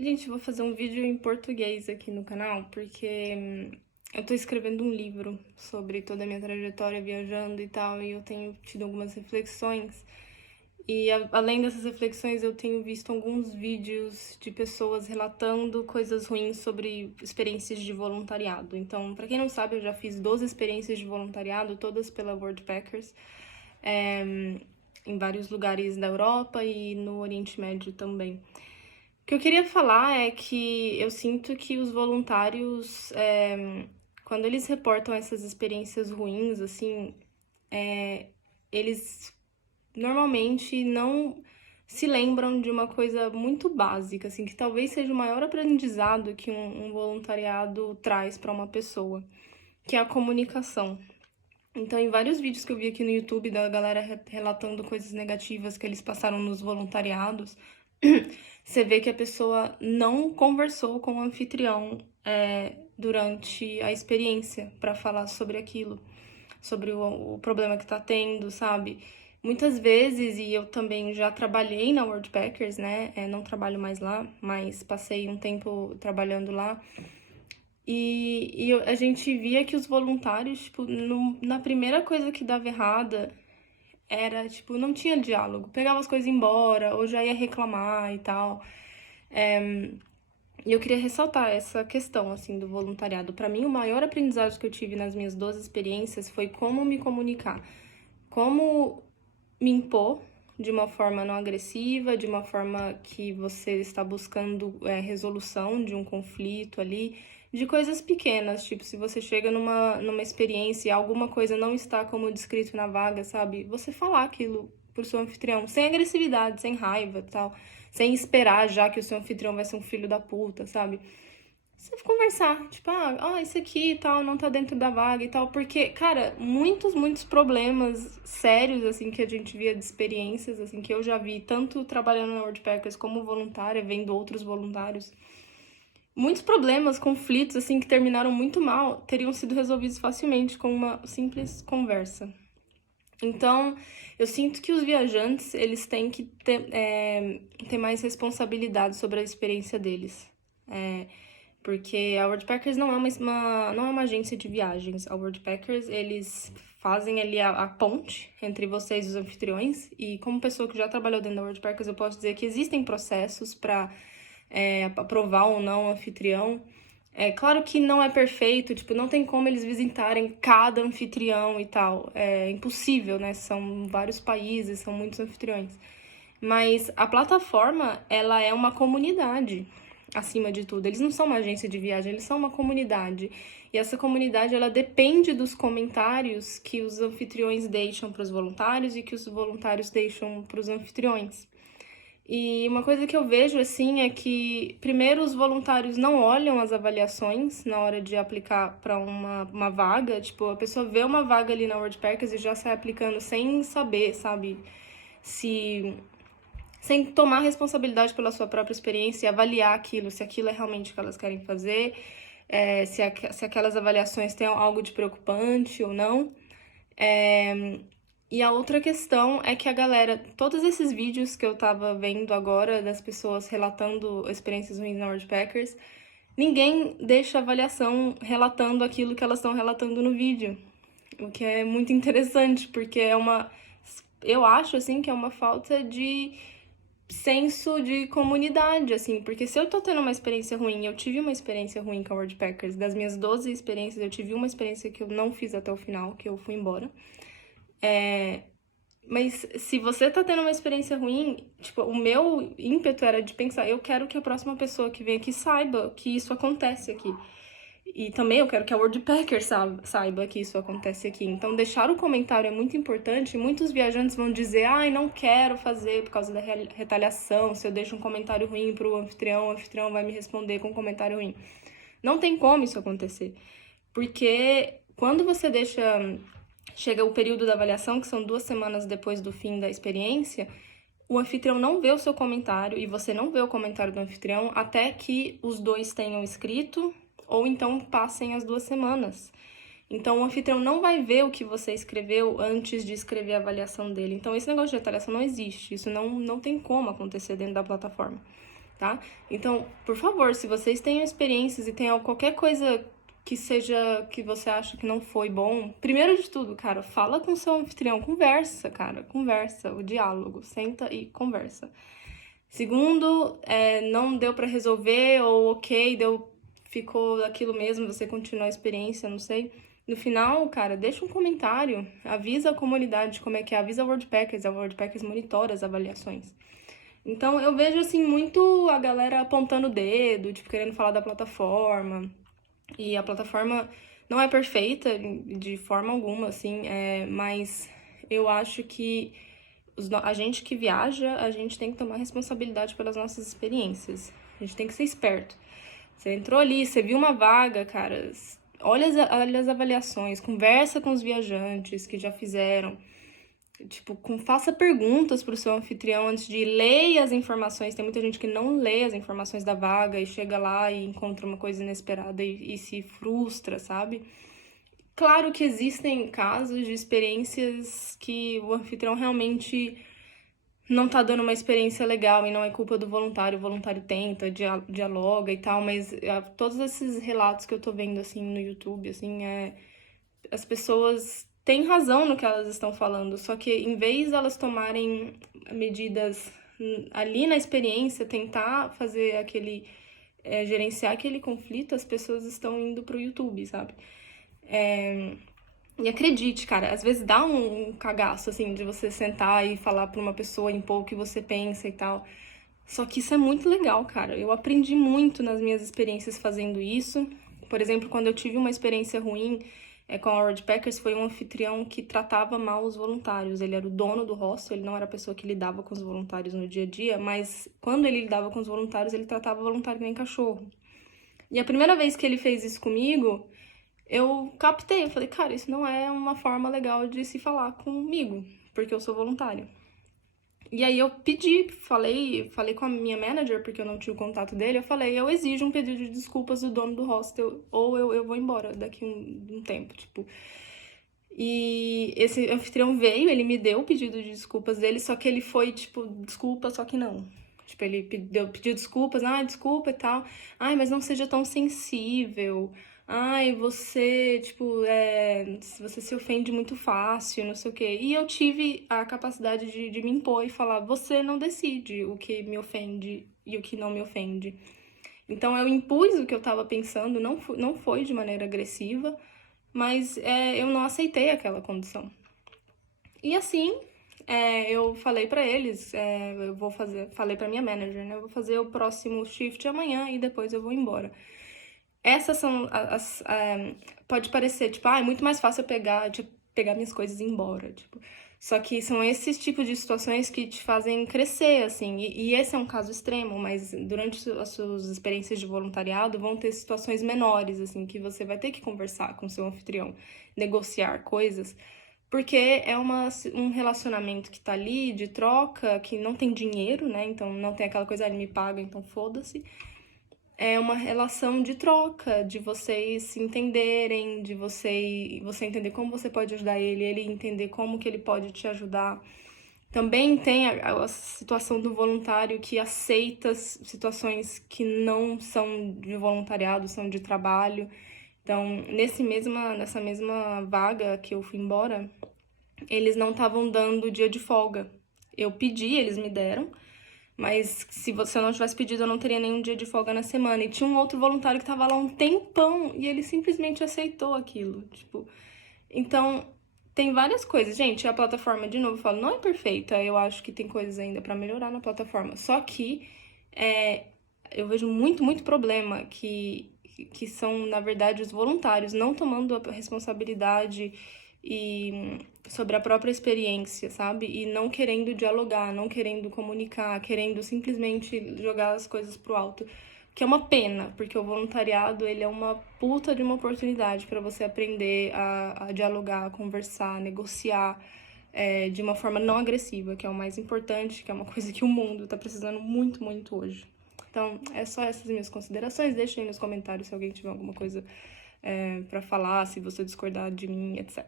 Gente, vou fazer um vídeo em português aqui no canal, porque eu tô escrevendo um livro sobre toda a minha trajetória viajando e tal, e eu tenho tido algumas reflexões. E além dessas reflexões, eu tenho visto alguns vídeos de pessoas relatando coisas ruins sobre experiências de voluntariado. Então, pra quem não sabe, eu já fiz 12 experiências de voluntariado, todas pela Worldpackers, em vários lugares da Europa e no Oriente Médio também. O que eu queria falar é que eu sinto que os voluntários, quando eles reportam essas experiências ruins, assim, eles normalmente não se lembram de uma coisa muito básica, assim, que talvez seja o maior aprendizado que um voluntariado traz para uma pessoa, que é a comunicação. Então, em vários vídeos que eu vi aqui no YouTube da galera relatando coisas negativas que eles passaram nos voluntariados, você vê que a pessoa não conversou com o anfitrião durante a experiência para falar sobre aquilo, sobre o problema que tá tendo, sabe? Muitas vezes, e eu também já trabalhei na Worldpackers, né? Não trabalho mais lá, mas passei um tempo trabalhando lá. A gente via que os voluntários, tipo, na primeira coisa que dava errada, era, tipo, não tinha diálogo. Pegava as coisas embora, ou já ia reclamar e tal. E eu queria ressaltar essa questão, assim, do voluntariado. Para mim, o maior aprendizado que eu tive nas minhas 12 experiências foi como me comunicar. Como me impor de uma forma não agressiva, de uma forma que você está buscando resolução de um conflito ali, de coisas pequenas, tipo, se você chega numa experiência e alguma coisa não está como descrito na vaga, sabe? Você falar aquilo pro seu anfitrião, sem agressividade, sem raiva e tal, sem esperar já que o seu anfitrião vai ser um filho da puta, sabe? Você conversar, tipo, isso aqui e tal, não tá dentro da vaga e tal, porque, cara, muitos problemas sérios, assim, que a gente via de experiências, assim, que eu já vi, tanto trabalhando na Worldpackers como voluntária, vendo outros voluntários, muitos problemas, conflitos, assim, que terminaram muito mal, teriam sido resolvidos facilmente com uma simples conversa. Então, eu sinto que os viajantes, eles têm que ter mais responsabilidade sobre a experiência deles. Porque a Worldpackers não é uma agência de viagens. A Worldpackers, eles fazem ali a ponte entre vocês e os anfitriões. E como pessoa que já trabalhou dentro da Worldpackers, eu posso dizer que existem processos para aprovar ou não o anfitrião. É claro que não é perfeito, tipo, não tem como eles visitarem cada anfitrião e tal. É impossível, né? São vários países, são muitos anfitriões. Mas a plataforma, ela é uma comunidade, acima de tudo. Eles não são uma agência de viagem, eles são uma comunidade. E essa comunidade, ela depende dos comentários que os anfitriões deixam para os voluntários e que os voluntários deixam para os anfitriões. E uma coisa que eu vejo, assim, é que, primeiro, os voluntários não olham as avaliações na hora de aplicar para uma vaga. Tipo, a pessoa vê uma vaga ali na Worldpackers e já sai aplicando sem saber, sabe? Se sem tomar responsabilidade pela sua própria experiência e avaliar aquilo, se aquilo é realmente o que elas querem fazer, se aquelas avaliações têm algo de preocupante ou não. E a outra questão é que a galera, todos esses vídeos que eu tava vendo agora das pessoas relatando experiências ruins na Worldpackers, ninguém deixa avaliação relatando aquilo que elas estão relatando no vídeo. O que é muito interessante, porque eu acho, assim, que é uma falta de senso de comunidade, assim, porque se eu tô tendo uma experiência ruim, eu tive uma experiência ruim com a Worldpackers, das minhas 12 experiências, eu tive uma experiência que eu não fiz até o final, que eu fui embora. Mas se você tá tendo uma experiência ruim, tipo, o meu ímpeto era de pensar, eu quero que a próxima pessoa que vem aqui saiba que isso acontece aqui. E também eu quero que a Worldpacker saiba que isso acontece aqui. Então, deixar o comentário é muito importante. Muitos viajantes vão dizer, não quero fazer por causa da retaliação. Se eu deixo um comentário ruim pro anfitrião, o anfitrião vai me responder com um comentário ruim. Não tem como isso acontecer. Porque quando você chega o período da avaliação, que são 2 semanas depois do fim da experiência, o anfitrião não vê o seu comentário e você não vê o comentário do anfitrião até que os dois tenham escrito ou então passem as 2 semanas. Então, o anfitrião não vai ver o que você escreveu antes de escrever a avaliação dele. Então, esse negócio de retaliação não existe. Isso não tem como acontecer dentro da plataforma. tá? Então, por favor, se vocês têm experiências e tem qualquer coisa que seja que você acha que não foi bom, primeiro de tudo, cara, fala com seu anfitrião, conversa, cara, conversa, o diálogo, senta e conversa. Segundo, não deu pra resolver, ou ok, ficou aquilo mesmo, você continua a experiência, não sei. No final, cara, deixa um comentário, avisa a comunidade como é que é, avisa a Worldpackers monitora as avaliações. Então, eu vejo, assim, muito a galera apontando o dedo, tipo, querendo falar da plataforma. E a plataforma não é perfeita de forma alguma, assim, mas eu acho que a gente que viaja, a gente tem que tomar responsabilidade pelas nossas experiências. A gente tem que ser esperto. Você entrou ali, você viu uma vaga, cara, olha as avaliações, conversa com os viajantes que já fizeram. Tipo, faça perguntas pro seu anfitrião antes de ler as informações. Tem muita gente que não lê as informações da vaga e chega lá e encontra uma coisa inesperada e se frustra, sabe? Claro que existem casos de experiências que o anfitrião realmente não tá dando uma experiência legal e não é culpa do voluntário. O voluntário tenta, dialoga e tal, mas todos esses relatos que eu tô vendo, assim, no YouTube, assim, as pessoas têm razão no que elas estão falando, só que em vez de elas tomarem medidas ali na experiência, tentar fazer gerenciar aquele conflito, as pessoas estão indo pro YouTube, sabe? E acredite, cara, às vezes dá um cagaço, assim, de você sentar e falar pra uma pessoa, impor o que você pensa e tal. Só que isso é muito legal, cara. Eu aprendi muito nas minhas experiências fazendo isso. Por exemplo, quando eu tive uma experiência ruim com a Worldpackers, foi um anfitrião que tratava mal os voluntários. Ele era o dono do hostel, ele não era a pessoa que lidava com os voluntários no dia a dia, mas quando ele lidava com os voluntários, ele tratava o voluntário que nem cachorro. E a primeira vez que ele fez isso comigo, eu captei, eu falei, cara, isso não é uma forma legal de se falar comigo, porque eu sou voluntário. E aí eu falei com a minha manager, porque eu não tinha o contato dele, eu falei, eu exijo um pedido de desculpas do dono do hostel, ou eu vou embora daqui um tempo, tipo. E esse anfitrião veio, ele me deu o pedido de desculpas dele, só que ele foi, tipo, desculpa, só que não. Tipo, ele pediu desculpas, desculpa e tal. Ai, mas não seja tão sensível. Ai, você, tipo, você se ofende muito fácil, não sei o quê. E eu tive a capacidade de me impor e falar, você não decide o que me ofende e o que não me ofende. Então, eu impus o que eu tava pensando, não foi de maneira agressiva, mas eu não aceitei aquela condição. E assim, eu falei pra eles, falei pra minha manager, né? Eu vou fazer o próximo shift amanhã e depois eu vou embora. Essas são pode parecer, tipo, é muito mais fácil eu pegar minhas coisas e ir embora, tipo. Só que são esses tipos de situações que te fazem crescer, assim. E esse é um caso extremo, mas durante as suas experiências de voluntariado vão ter situações menores, assim, que você vai ter que conversar com seu anfitrião, negociar coisas, porque é um relacionamento que tá ali de troca, que não tem dinheiro, né? Então não tem aquela coisa, ele me paga, então foda-se. É uma relação de troca, de vocês se entenderem, de você entender como você pode ajudar ele entender como que ele pode te ajudar. Também tem a situação do voluntário que aceita situações que não são de voluntariado, são de trabalho. Então, nessa mesma vaga que eu fui embora, eles não estavam dando dia de folga. Eu pedi, eles me deram, mas se eu não tivesse pedido, eu não teria nenhum dia de folga na semana. E tinha um outro voluntário que tava lá um tempão e ele simplesmente aceitou aquilo, tipo. Então, tem várias coisas. Gente, a plataforma, de novo, eu falo, não é perfeita. Eu acho que tem coisas ainda pra melhorar na plataforma. Só que eu vejo muito, muito problema que são, na verdade, os voluntários não tomando a responsabilidade sobre a própria experiência, sabe? E não querendo dialogar, não querendo comunicar, querendo simplesmente jogar as coisas pro alto. Que é uma pena, porque o voluntariado, ele é uma puta de uma oportunidade para você aprender a dialogar, a conversar, a negociar de uma forma não agressiva, que é o mais importante, que é uma coisa que o mundo tá precisando muito, muito hoje. Então, é só essas minhas considerações. Deixem aí nos comentários se alguém tiver alguma coisa para falar, se você discordar de mim, etc.